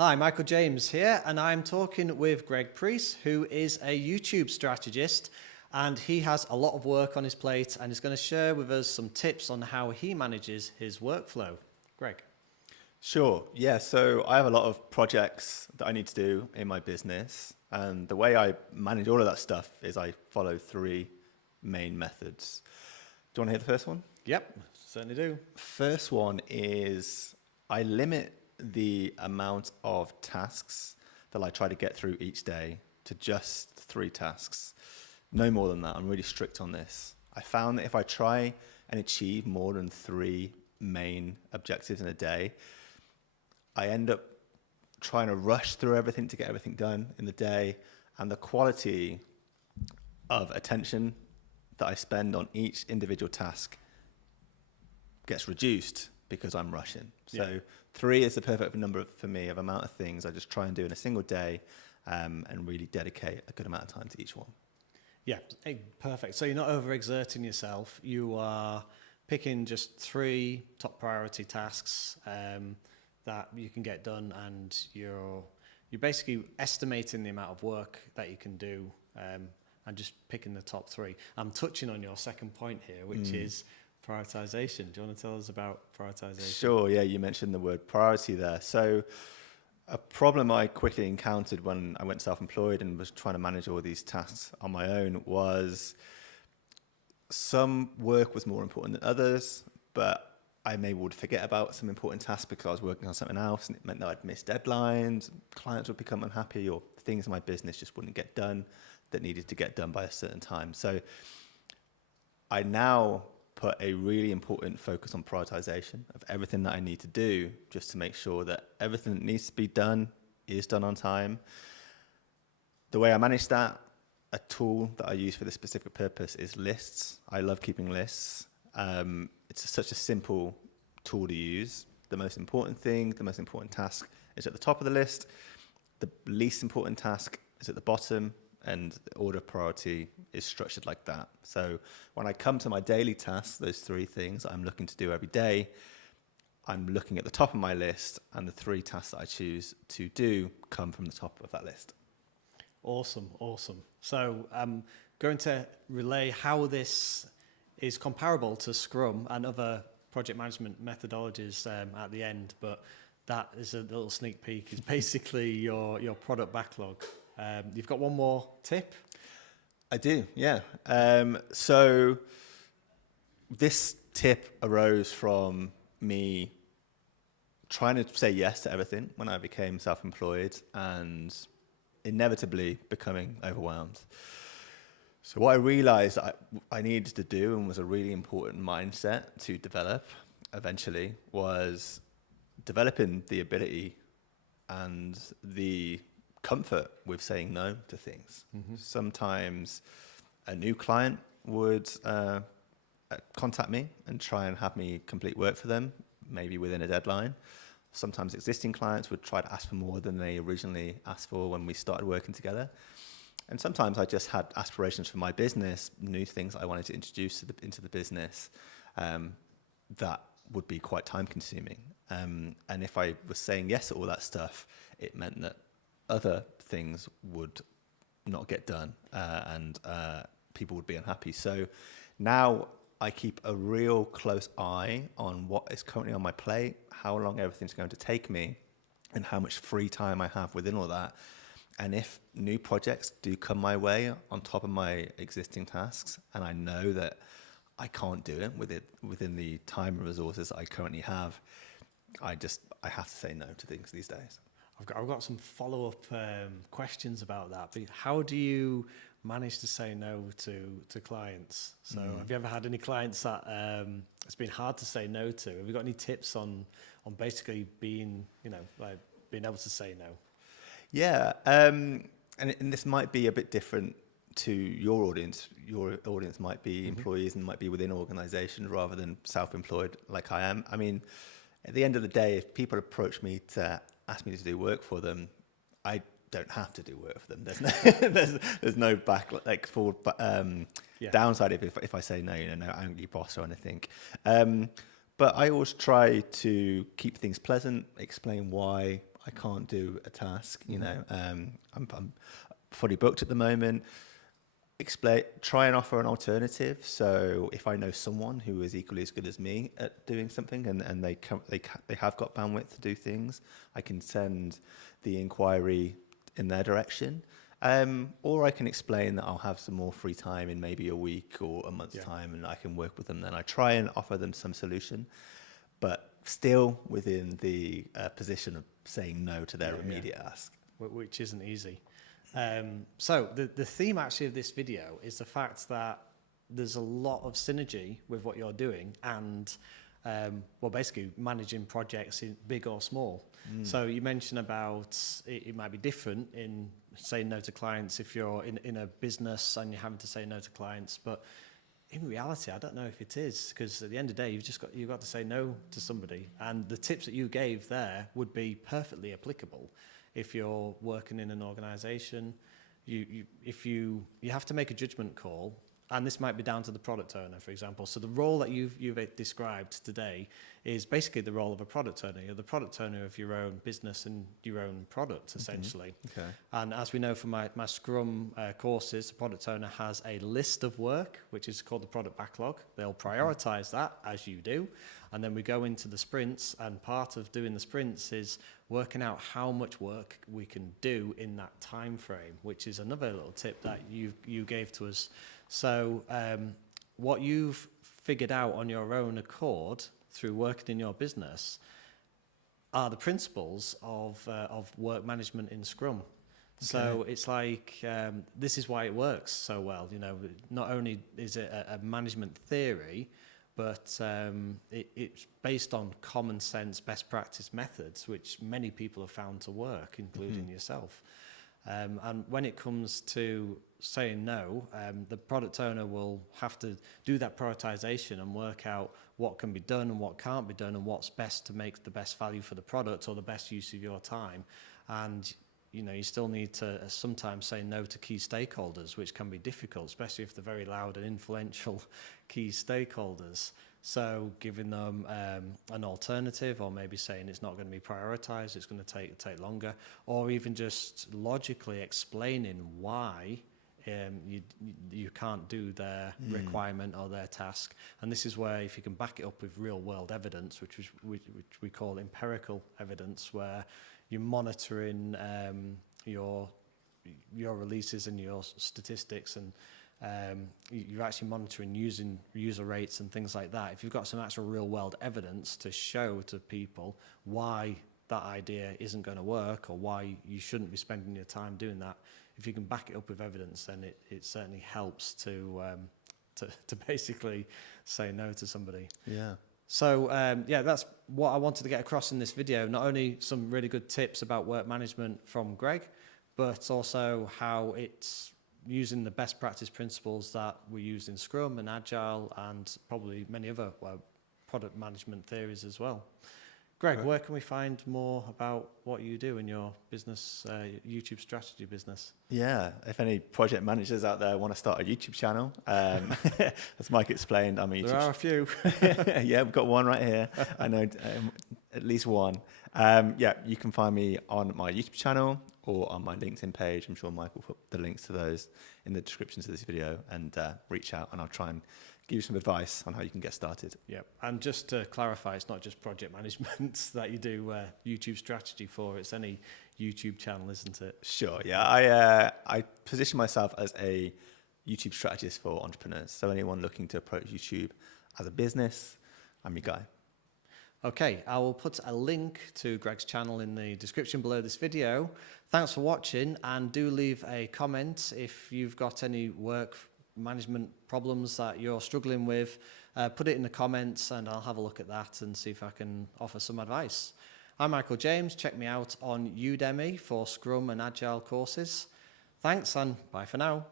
Hi, Michael James here, and I'm talking with Greg Priest, who is a YouTube strategist, and he has a lot of work on his plate and is going to share with us some tips on how he manages his workflow. Greg. Sure. Yeah. So I have a lot of projects that I need to do in my business. And the way I manage all of that stuff is I follow three main methods. Do you want to hear the first one? Yep, certainly do. First one is I limit the amount of tasks that I try to get through each day to just 3 tasks. No more than that. I'm really strict on this. I found that if I try and achieve more than 3 main objectives in a day, I end up trying to rush through everything to get everything done in the day, and the quality of attention that I spend on each individual task gets reduced because I'm rushing. So 3 is the perfect number for me of amount of things I just try and do in a single day, and really dedicate a good amount of time to each one. Yeah, perfect. So you're not overexerting yourself. You are picking just 3 top priority tasks that you can get done, and you're basically estimating the amount of work that you can do, and just picking the top 3. I'm touching on your second point here, which is prioritization. Do you want to tell us about prioritization? Sure, yeah, you mentioned the word priority there. So a problem I quickly encountered when I went self-employed and was trying to manage all these tasks on my own was some work was more important than others, but I maybe would forget about some important tasks because I was working on something else, and it meant that I'd miss deadlines, clients would become unhappy, or things in my business just wouldn't get done that needed to get done by a certain time. So I now put a really important focus on prioritization of everything that I need to do, just to make sure that everything that needs to be done is done on time. The way I manage that, a tool that I use for this specific purpose is lists. I love keeping lists. It's such a simple tool to use. The most important thing, the most important task is at the top of the list. The least important task is at the bottom, and the order of priority is structured like that. So when I come to my daily tasks, those 3 things I'm looking to do every day, I'm looking at the top of my list, and the 3 tasks that I choose to do come from the top of that list. Awesome. So I'm going to relay how this is comparable to Scrum and other project management methodologies at the end, but that is a little sneak peek. Is basically your product backlog. You've got one more tip? I do, yeah. So this tip arose from me trying to say yes to everything when I became self-employed and inevitably becoming overwhelmed. So what I realized I needed to do, and was a really important mindset to develop eventually, was developing the ability and the comfort with saying no to things. Sometimes a new client would contact me and try and have me complete work for them, maybe within a deadline. Sometimes existing clients would try to ask for more than they originally asked for when we started working together. And sometimes I just had aspirations for my business, new things I wanted to introduce into the business that would be quite time consuming. And if I was saying yes to all that stuff, it meant that other things would not get done, and people would be unhappy. So now I keep a real close eye on what is currently on my plate, how long everything's going to take me, and how much free time I have within all that. And if new projects do come my way on top of my existing tasks, and I know that I can't do it within the time and resources I currently have, I have to say no to things these days. I've got some follow-up questions about that. But how do you manage to say no to clients? So have you ever had any clients that it's been hard to say no to? Have you got any tips on basically being able to say no? Yeah, and this might be a bit different to your audience. Your audience might be employees and might be within organizations rather than self-employed like I am. I mean, at the end of the day, if people approach me to ask me to do work for them, I don't have to do work for them. There's no forward downside if I say no, no angry boss or anything. But I always try to keep things pleasant, explain why I can't do a task. You know, I'm fully booked at the moment. Try and offer an alternative. So if I know someone who is equally as good as me at doing something, and they have got bandwidth to do things, I can send the inquiry in their direction. Or I can explain that I'll have some more free time in maybe a week or a month's time, and I can work with them. Then I try and offer them some solution, but still within the position of saying no to their immediate ask. Which isn't easy. So the theme actually of this video is the fact that there's a lot of synergy with what you're doing and basically managing projects in big or small. So you mentioned about it might be different in saying no to clients if you're in a business and you're having to say no to clients, but in reality, I don't know if it is, because at the end of the day, you've got to say no to somebody, and the tips that you gave there would be perfectly applicable. If you're working in an organization, you have to make a judgment call, and this might be down to the product owner, for example. So the role that you've described today is basically the role of a product owner. You're the product owner of your own business and your own product, essentially. Okay. And as we know from my Scrum courses, the product owner has a list of work, which is called the product backlog. They'll prioritize that, as you do. And then we go into the sprints, and part of doing the sprints is working out how much work we can do in that time frame, which is another little tip that you gave to us. So what you've figured out on your own accord through working in your business are the principles of work management in Scrum. Okay. So it's like this is why it works so well. You know, not only is it a management theory, but it's based on common sense, best practice methods, which many people have found to work, including yourself. And when it comes to saying no, the product owner will have to do that prioritization and work out what can be done and what can't be done and what's best to make the best value for the product or the best use of your time. And you know, you still need to sometimes say no to key stakeholders, which can be difficult, especially if they're very loud and influential key stakeholders. So giving them an alternative, or maybe saying it's not going to be prioritized, it's going to take longer, or even just logically explaining why you can't do their requirement or their task. And this is where, if you can back it up with real world evidence, which we call empirical evidence, where you're monitoring your releases and your statistics, and you're actually monitoring user rates and things like that. If you've got some actual real world evidence to show to people why that idea isn't going to work or why you shouldn't be spending your time doing that, if you can back it up with evidence, then it certainly helps to basically say no to somebody. Yeah. So that's what I wanted to get across in this video. Not only some really good tips about work management from Greg, but also how it's using the best practice principles that we use in Scrum and Agile and probably many other product management theories as well. Greg, where can we find more about what you do in your business, YouTube strategy business? Yeah, if any project managers out there want to start a YouTube channel, as Mike explained, I'm a YouTube. There are a few. Yeah, we've got one right here. I know at least one. You can find me on my YouTube channel or on my LinkedIn page. I'm sure Mike will put the links to those in the description to this video, and reach out and I'll try and give you some advice on how you can get started. Yeah, and just to clarify, it's not just project management that you do YouTube strategy for. It's any YouTube channel, isn't it? Sure. Yeah, I position myself as a YouTube strategist for entrepreneurs. So anyone looking to approach YouTube as a business, I'm your guy. Okay, I will put a link to Greg's channel in the description below this video. Thanks for watching, and do leave a comment if you've got any work management problems that you're struggling with. Put it in the comments and I'll have a look at that and see if I can offer some advice. I'm Michael James. Check me out on Udemy for Scrum and Agile courses. Thanks, and bye for now.